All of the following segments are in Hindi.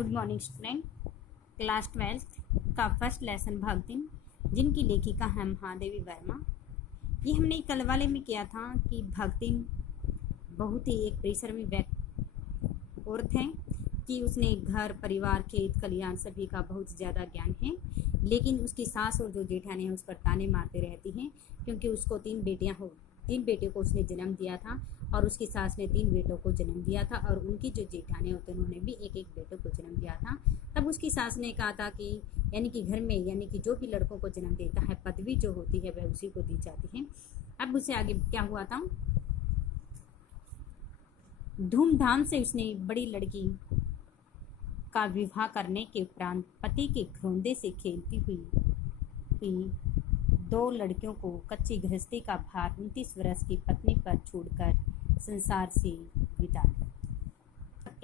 Good morning student. Class 12th का फर्स्ट लेसन भक्तिन, जिनकी लेखिका है महादेवी वर्मा। ये हमने कल वाले में किया था कि भक्तिन बहुत ही एक परिसर में औरत है कि उसने घर परिवार खेत खलिहान सभी का बहुत ज़्यादा ज्ञान है, लेकिन उसकी सास और जो जेठानी है उस पर ताने मारते रहती हैं क्योंकि उसको तीन बेटियों को उसने जन्म दिया था और उसकी सास ने 3 बेटों को जन्म दिया था और उनकी जो जेठानी होते हैं उन्होंने भी एक बेटों को जन्म दिया था। तब उसकी सास ने कहा था कि यानी कि घर में यानी कि जो भी लड़कों को जन्म देता है पदवी जो होती है वह उसी को दी जाती है। अब उससे आगे क्या हुआ था, धूमधाम से उसने बड़ी लड़की का विवाह करने के उपरांत पति के घरोंदे से खेलती हुई 2 लड़कियों को कच्ची गृहस्थी का भार 29 वर्ष की पत्नी पर छोड़कर संसार से विदा लिया।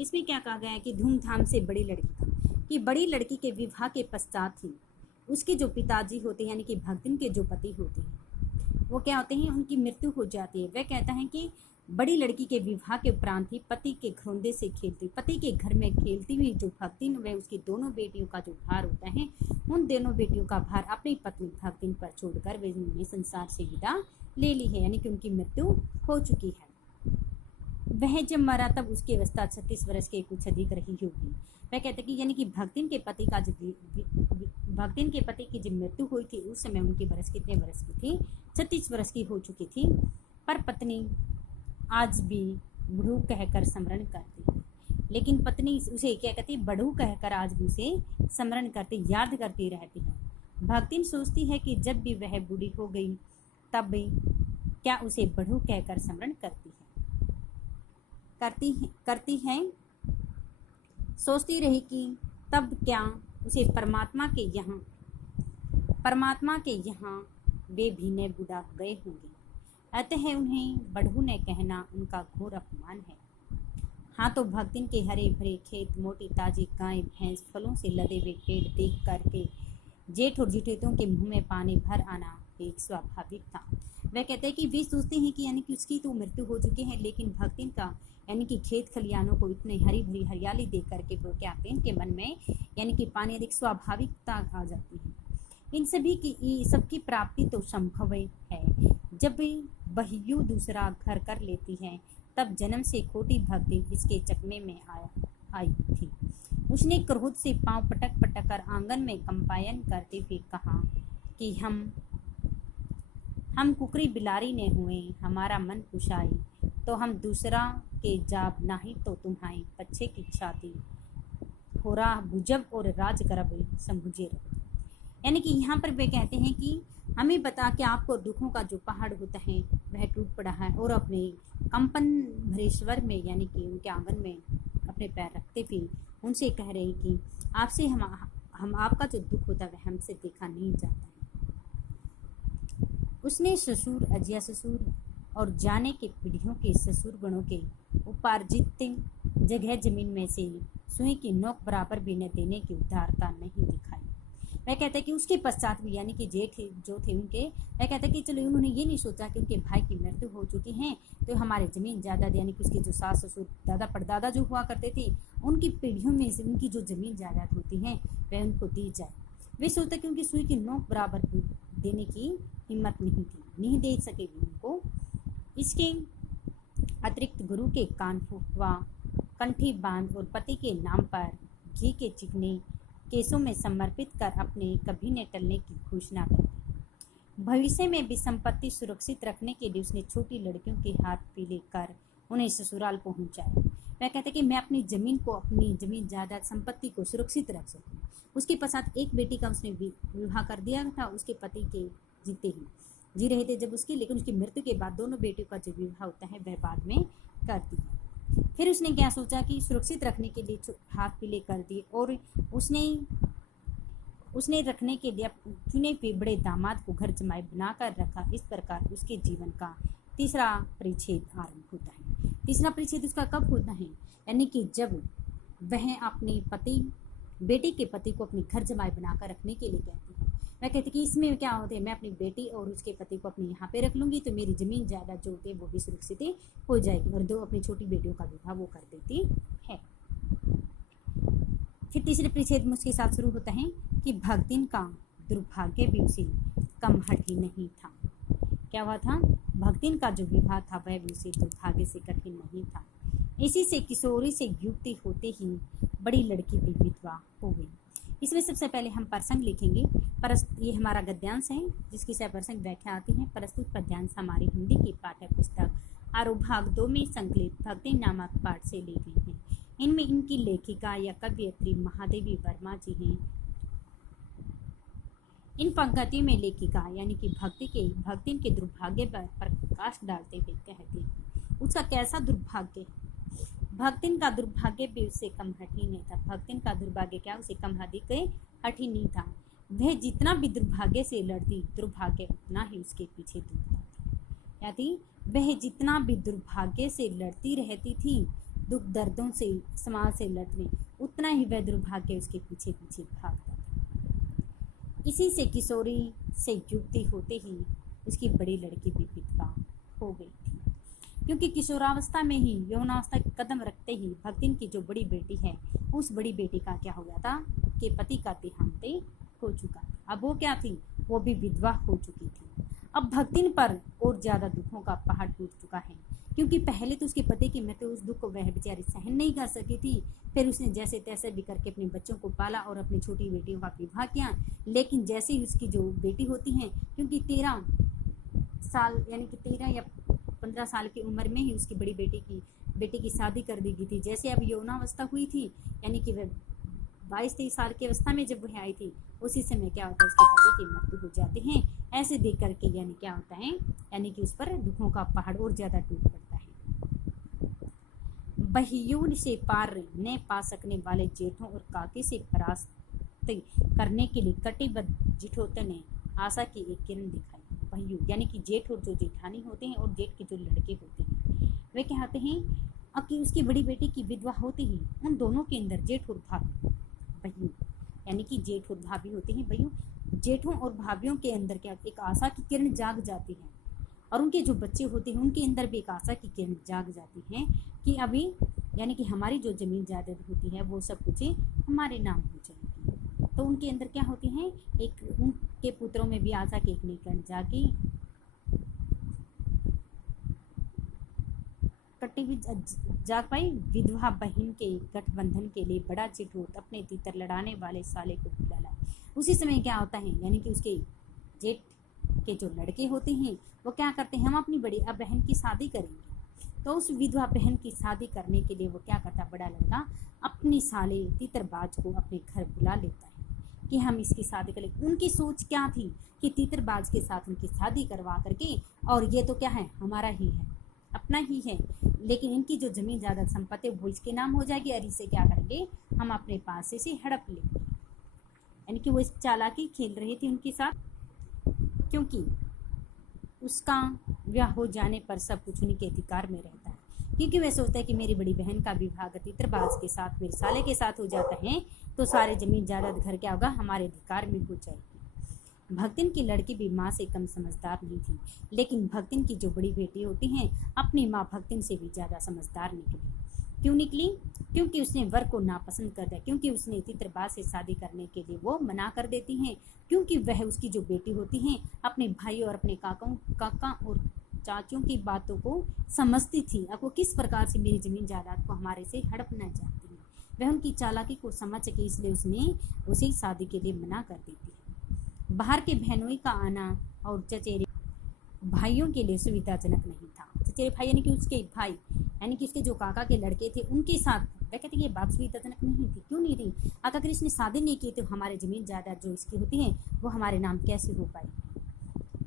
इसमें क्या कहा गया है कि धूमधाम से बड़ी लड़की के विवाह के पश्चात ही उसके जो पिताजी होते हैं यानी कि भक्तिन के जो पति होते हैं वो क्या होते हैं, उनकी मृत्यु हो जाती है। वह कहता है कि बड़ी लड़की के विवाह के उपरांत ही पति के घरोंदे से पति के घर में खेलती हुई जो भक्तिन वह उसकी दोनों बेटियों का जो भार होता है उन दोनों बेटियों का भार अपनी पत्नी भक्तिन पर छोड़कर वे उन्होंने संसार से विदा ले ली है, यानी कि उनकी मृत्यु हो चुकी है। वह जब मरा तब उसकी अवस्था 36 वर्ष के कुछ अधिक रही होगी। वह कहते कि यानी कि भक्तिन के पति की जब मृत्यु हुई थी उस समय उनकी वर्ष कितने वर्ष की थी, 36 वर्ष की हो चुकी थी। पर पत्नी आज भी बड़ू कहकर स्मरण करती है, लेकिन पत्नी उसे क्या कहती, बड़ू कहकर आज भी उसे स्मरण करती याद करती रहती है। भक्तिन सोचती है कि जब भी वह बूढ़ी हो गई तब भी क्या उसे बड़ू कहकर स्मरण करती है। सोचती रही कि तब क्या उसे परमात्मा के यहाँ वे भी ने बूढ़ा गए होंगे, अतः उन्हें बड़ू ने कहना उनका घोर अपमान है। हाँ, तो भक्तिन के हरे भरे खेत, मोटी ताजी गाय भैंस, फलों से लदे हुए पेड़ देख करके जेठ और जिठेतों के मुंह में पानी भर आना एक स्वाभाविक था। वह कहते हैं कि वे सोचते हैं कि यानी कि उसकी तो मृत्यु हो चुकी है, लेकिन भक्तिन का यानी कि खेत खलियानों को इतनी हरी भरी हरियाली देख करके वो क्या कहते हैं इनके मन में यानी कि पानी अधिक स्वाभाविकता आ जाती है। इन सबकी प्राप्ति तो संभव है जब बहू दूसरा घर कर लेती है। तब जन्म से खोटी भक्ति इसके चकमे में आई थी। उसने क्रोध से पांव पटक कर आंगन में कंपायन करते हुए कहा कि हम कुकरी बिलारी ने हुए, हमारा मन पुछाई तो हम दूसरा के जाब नाही तो तुम्हारी पच्छे की छाती होरा बुजब और राज करब समझे रहो। यानी कि यहाँ पर वे कहते हैं कि हमें बता कि आपको दुखों का जो पहाड़ होता है वह टूट पड़ा है, और अपने कंपन भरे स्वर में यानी कि उनके आंगन में अपने पैर रखते हुए उनसे कह रहे हैं कि आपसे हम आपका जो दुख होता है वह हमसे देखा नहीं जाता है। उसने ससुर, अजिया ससुर और जाने के पीढ़ियों के ससुर गणों के उपार्जित जगह जमीन में से सुई की नोक बराबर भी न देने की उदारता नहीं दिखाई। वह कहते हैं कि उसके पश्चात भी यानी कि जेठ जो थे उनके, वह कहते हैं कि चलो उन्होंने ये नहीं सोचा कि उनके भाई की मृत्यु हो चुकी है तो हमारे ज़मीन जायदाद यानी कि उसके जो सास ससुर दादा परदादा जो हुआ करते थे उनकी पीढ़ियों में से उनकी जो ज़मीन जायदाद होती है वह उनको दी जाए। वे सोचते कि उनकी सुई की नोक बराबर देने की हिम्मत नहीं दे सकेगी उनको। इसके अतिरिक्त गुरु के कान फूकवा, कंठी बांध और पति के नाम पर घी के चिकने केसों में समर्पित कर अपने कभी न टलने की घोषणा कर। भविष्य में भी संपत्ति सुरक्षित रखने के लिए उसने छोटी लड़कियों के हाथ पीले कर उन्हें ससुराल पहुंचाया। वह कहते कि मैं अपनी जमीन जायदाद संपत्ति को सुरक्षित रख सकूं। उसके पश्चात एक बेटी का उसने विवाह कर दिया था उसके पति के जी रहे थे जब उसकी, लेकिन उसकी मृत्यु के बाद दोनों बेटियों का जो विवाह होता है वह बाद में कर दिया। फिर उसने क्या सोचा कि सुरक्षित रखने के लिए हाथ पीले कर दिए और उसने रखने के लिए चुने हुए बड़े दामाद को घर जमाई बनाकर रखा। इस प्रकार उसके जीवन का तीसरा परिच्छेद आरंभ होता है। तीसरा परिच्छेद उसका कब होता है, यानी कि जब वह अपने बेटी के पति को अपने घर जमाई बनाकर रखने के लिए कहती है। मैं कहती कि इसमें क्या होता है, मैं अपनी बेटी और उसके पति को अपने यहाँ पे रख लूँगी तो मेरी ज़मीन जायदाद जो होती है वो भी सुरक्षित हो जाएगी, और 2 अपनी छोटी बेटियों का विवाह वो कर देती है। फिर तीसरे परिच्छेद में उसके साथ शुरू होता है कि भक्तिन का दुर्भाग्य भी उसे कम हठी नहीं था। क्या हुआ था? भक्तिन का जो विवाह था वह भी उसे दुर्भाग्य से कठिन नहीं था। इसी से किशोरी से युक्ति होते ही बड़ी लड़की भी विधवा हो गई। इसमें सबसे पहले हम प्रसंग लिखेंगे। ये हमारा गद्यांश है जिसकी से प्रसंग व्याख्या आती है। प्रस्तुत पद्यांश हमारी हिंदी की पाठ्य पुस्तक आरोभाग 2 में संकलित भक्ति नामक पाठ से ली गई हैं। इनमें इनकी लेखिका या कवयित्री महादेवी वर्मा जी हैं। इन पंक्तियों में लेखिका यानी कि भक्तिन के दुर्भाग्य पर प्रकाश डालते हुए कहते हैं उसका कैसा दुर्भाग्य। भक्तिन का दुर्भाग्य भी उससे कम हठी नहीं था। भक्तिन का दुर्भाग्य क्या उसे कम अधिक हठी नहीं था। वह जितना भी दुर्भाग्य से लड़ती दुर्भाग्य उतना ही उसके पीछे दौड़ता था। क्या थी? वह जितना भी दुर्भाग्य से लड़ती रहती थी, दुख दर्दों से समाज से लड़ने, उतना ही वह दुर्भाग्य उसके पीछे पीछे भागता था। इसी से किशोरी से युक्ति होते ही उसकी बड़ी लड़की भी विधवा हो गई थी, क्योंकि किशोरावस्था में ही यौनावस्था के कदम रखते ही भक्तिन की जो बड़ी बेटी है उस बड़ी बेटी का क्या हो गया था कि पति का देहांत हो चुका था। अब वो क्या थी? वो भी विधवा हो चुकी थी। अब भक्तिन पर और ज़्यादा दुखों का पहाड़ टूट चुका है, क्योंकि पहले तो उसके पति की मृत्यु उस दुख को वह बेचारी सहन नहीं कर सकी थी। फिर उसने जैसे तैसे भी करके अपने बच्चों को पाला और अपनी छोटी बेटियों का विवाह किया। लेकिन जैसे ही उसकी जो बेटी होती है, क्योंकि 13 साल यानी कि 13 या 15 साल की उम्र में ही उसकी बड़ी बेटी की शादी कर दी गई थी। जैसे अब यौनावस्था हुई थी यानी कि वह 22-23 साल की अवस्था में जब वह आई थी, उसी समय क्या होता है उसके पति की मृत्यु हो जाती है। ऐसे देख करके यानी क्या होता है यानी कि उस पर दुखों का पहाड़ और ज़्यादा टूट पड़ता है। बहियून से पार न पा सकने वाले जेठों और काके से परास्त करने के लिए कटिबद्ध जिठोते ने आशा की एक किरण दिखाई। बहियू यानी कि जेठ और जो जेठानी होते हैं और जेठ के जो लड़के होते हैं वे कहते हैं कि उसकी बड़ी बेटी की विधवा होते ही उन दोनों के अंदर जेठ और भाभी बहियू यानी कि जेठ और भाभी होते हैं बहियू, जेठों और भाभियों के अंदर क्या एक आशा की किरण जाग जाती है और उनके जो बच्चे होते हैं उनके अंदर भी एक आशा की किरण जाग जाती है कि अभी यानी कि हमारी जो जमीन जायदाद होती है वो सब कुछ हमारे नाम हो जाएगी। तो उनके अंदर क्या होती है एक उनके पुत्रों में भी आशा की एक नई किरण जागी। जाग पाई। विधवा बहन के गठबंधन के लिए बड़ा चिटोत अपने तीतर लड़ाने वाले साले को बुलाया। उसी समय क्या होता है यानी कि उसके जेठ के जो लड़के होते हैं वो क्या करते हैं हम अपनी बड़ी अब बहन की शादी करेंगे। तो उस विधवा बहन की शादी करने के लिए वो क्या करता बड़ा लड़का अपनी साले तीतरबाज को अपने घर बुला लेता है कि हम इसकी शादी करें। उनकी सोच क्या थी कि तीतरबाज के साथ उनकी शादी करवा करके और ये तो क्या है हमारा ही है अपना ही है, लेकिन इनकी जो जमीन जायदाद संपत्ति वो इसके नाम हो जाएगी और इसे क्या करेंगे हम अपने पास से हड़प लेंगे। यानी कि वो इस चालाकी खेल रही थी उनके साथ, क्योंकि उसका विवाह हो जाने पर सब कुछ उन्हीं के अधिकार में रहता है। क्योंकि वह सोचता है कि मेरी बड़ी बहन का विवाह तीतरबाज के साथ मेरे साले के साथ हो जाता है तो सारे जमीन जायदाद घर क्या होगा हमारे अधिकार में हो जाएगी। भक्तिन की लड़की भी माँ से कम समझदार नहीं थी, लेकिन भक्तिन की जो बड़ी बेटी होती हैं अपनी माँ भक्तिन से भी ज़्यादा समझदार निकली। क्यों निकली? क्योंकि उसने वर को नापसंद कर दिया, क्योंकि उसने तीतरबाज से शादी करने के लिए वो मना कर देती हैं, क्योंकि वह उसकी जो बेटी होती हैं अपने भाई और अपने काका और चाचों की बातों को समझती थी। अब वो किस प्रकार से मेरी जमीन जायदाद को हमारे से हड़पना चाहती है, वह उनकी चालाकी को समझ के इसलिए उसने उसे शादी के लिए मना कर देती है। बाहर के बहनोई का आना और चचेरे भाइयों के लिए सुविधाजनक नहीं था। चचेरे भाई यानी कि उसके भाई यानी कि उसके जो काका के लड़के थे उनके साथ वह कहते ये बात सुविधाजनक नहीं थी। क्यों नहीं थी? अगर इसने शादी नहीं की तो हमारे जमीन जायदाद जो इसकी होती है वो हमारे नाम कैसे हो पाएगी।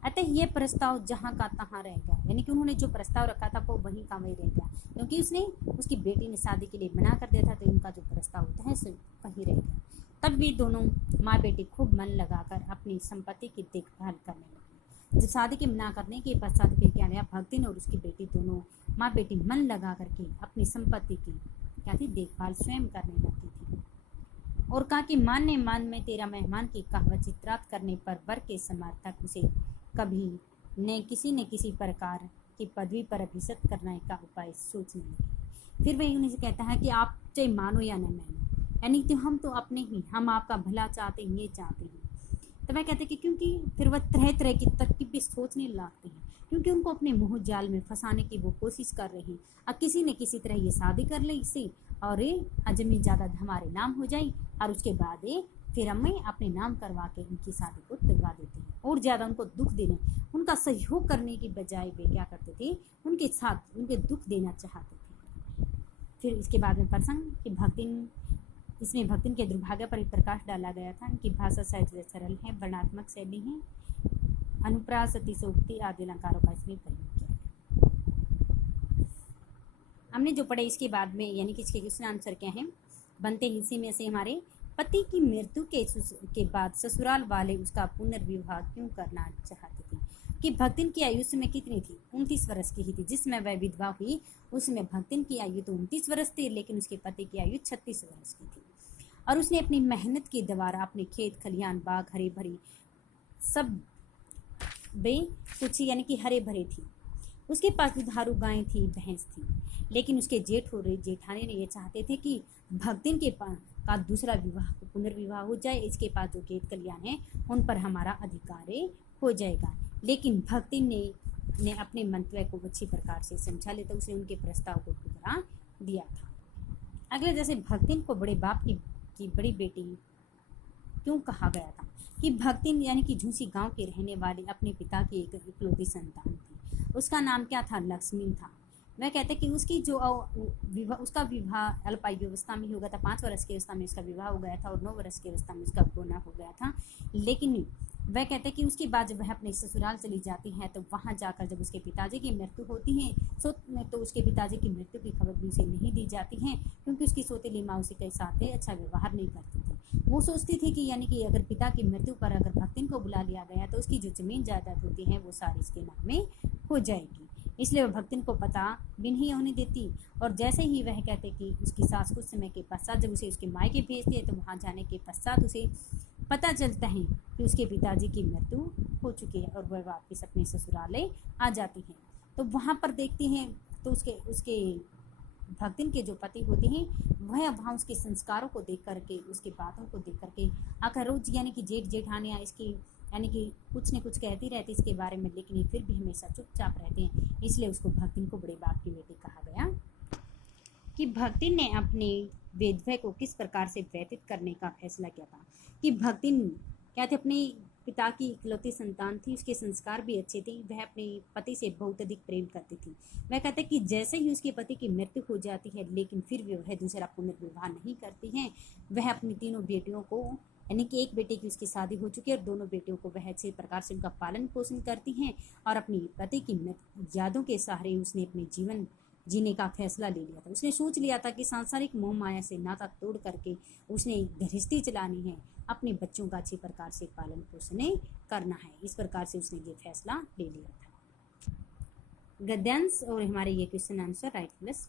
अतः ये प्रस्ताव जहाँ का तहाँ रह गया, यानी कि उन्होंने जो प्रस्ताव रखा था वो वहीं का वहीं रह गया, क्योंकि उसने उसकी बेटी ने शादी के लिए मना कर दिया था तो उनका जो प्रस्ताव होता है वहीं रह गया। तब भी दोनों माँ बेटी खूब मन लगाकर अपनी संपत्ति की देखभाल करने लगी। जब शादी के मना करने के पश्चात फिर क्या गया भक्तिन और उसकी बेटी दोनों माँ बेटी मन लगा करके अपनी संपत्ति की क्या थी देखभाल स्वयं करने लगी थी। और कहा कि मान में तेरा मेहमान की कहावत चित्रात करने पर वर के समर्थक उसे कभी न किसी प्रकार की पदवी पर अभिषिक्त करने का उपाय सोचने लगे। फिर वही उन्हें कहता है कि आप चाहे मानो या न मानो, यानी कि हम तो अपने ही, हम आपका भला चाहते हैं, ये चाहते हैं। तो वह कहते कि क्योंकि फिर वह तरह तरह की तरकीबें सोचने लगते हैं, क्योंकि उनको अपने मोह जाल में फंसाने की वो कोशिश कर रहे हैं। अब किसी न किसी तरह ये शादी कर ले इससे, और ये जमीन जायदाद हमारे नाम हो जाए, और उसके बाद ये फिर हमें अपने नाम करवा के उनकी शादी को तुड़वा देते हैं। और ज़्यादा उनको दुख देने, उनका सहयोग करने की बजाय वे क्या करते थे, उनके साथ उनके दुख देना चाहते थे। फिर इसके बाद में प्रसंग कि भक्तिन, इसमें भक्तिन के दुर्भाग्य पर एक प्रकाश डाला गया था। इनकी भाषा सहज व सरल है, वर्णात्मक शैली है, अनुप्रास अतिशोक्ति आदि अलंकारों का इसमें प्रयोग किया गया। हमने जो पढ़े इसके बाद में, यानी कि इसके क्वेश्चन आंसर क्या है बनते हैं, इसी में से हमारे पति की मृत्यु के बाद ससुराल वाले उसका पुनर्विवाह क्यों करना चाहते थे। कि भक्तिन की आयु में कितनी थी, 29 वर्ष की ही थी। जिसमें वह विधवा हुई उसमें भक्तिन की आयु तो 29 वर्ष थी, लेकिन उसके पति की आयु 36 वर्ष की थी। और उसने अपनी मेहनत के द्वारा अपने खेत खलियान बाग हरे भरे सब वे कुछ यानी कि हरे भरे थी। उसके पास दुधारू गायें थी, भैंस थी। लेकिन उसके जेठ हो रहे जेठानी ने ये चाहते थे कि भक्तिन के का दूसरा विवाह पुनर्विवाह हो जाए, इसके पास जो खेत खलियान है उन पर हमारा अधिकार हो जाएगा। लेकिन भक्तिन ने अपने मंतव्य को अच्छी प्रकार से समझा ले, तो उसने उनके प्रस्ताव को ठुकरा दिया था। अगले जैसे भक्तिन को बड़े बाप की बड़ी बेटी क्यों कहा गया था। कि भक्तिन यानी कि झूसी गांव के रहने वाले अपने पिता की एक इकलौती संतान थी। उसका नाम क्या था, लक्ष्मी था। वह कहते कि उसकी जो उसका विवाह अल्पायु अवस्था में हो गया था, 5 वर्ष की अवस्था में उसका विवाह हो गया था, और 9 वर्ष की अवस्था में उसका गोना हो गया था। लेकिन वह कहते कि उसके बाद जब वह अपने ससुराल चली जाती है, तो वहाँ जाकर जब उसके पिताजी की मृत्यु होती है तो उसके पिताजी की मृत्यु की खबर भी उसे नहीं दी जाती है, क्योंकि उसकी सौतेली माँ उसी के साथ अच्छा व्यवहार नहीं करती थी। वो सोचती थी कि यानी कि अगर पिता की मृत्यु पर अगर भक्तिन को बुला लिया गया तो उसकी जो जमीन जायदाद होती है वो सारी इसके नाम में हो जाएगी। इसलिए वह भक्तिन को पता भी नहीं होने देती। और जैसे ही वह कहते कि उसकी सास कुछ समय के पश्चात जब उसे उसके मायके भेजती है, तो वहाँ जाने के पश्चात उसे पता चलता है कि उसके पिताजी की मृत्यु हो चुकी है, और वह वापस अपने ससुरालय आ जाती है। तो वहाँ पर देखती हैं तो उसके भक्तिन के जो पति होते हैं वह वहाँ उसके संस्कारों को देख करके, उसकी बातों को देख करके आकर रोज यानी कि जेठ जेठानियाँ इसकी यानी कि कुछ न कुछ कहती रहती इसके बारे में, लेकिन ये फिर भी हमेशा चुपचाप रहते हैं। इसलिए उसको भक्तिन को बड़े बाप की बेटी कहा गया। कि भक्तिन ने अपने वेदव्य को किस प्रकार से व्यतीत करने का फैसला किया था। कि भक्तिन क्या थे, अपने पिता की इकलौती संतान थी, उसके संस्कार भी अच्छे थे, वह अपने पति से बहुत अधिक प्रेम करती थी। वह कहते कि जैसे ही उसके पति की मृत्यु हो जाती है, लेकिन फिर भी वह दूसरा पुनर्विवाह नहीं करती है। वह अपनी तीनों बेटियों को, यानी कि एक बेटे की उसकी शादी हो चुकी है और दोनों बेटियों को वह अच्छे प्रकार से उनका पालन पोषण करती हैं, और अपनी पति की यादों के सहारे उसने अपने जीवन जीने का फैसला ले लिया था। उसने सोच लिया था कि सांसारिक मोह माया से नाता तोड़ करके उसने गृहस्थी चलानी है, अपने बच्चों का अच्छी प्रकार से पालन पोषण करना है। इस प्रकार से उसने ये फैसला ले लिया था। गद्यांश और हमारे ये क्वेश्चन आंसर राइट प्लस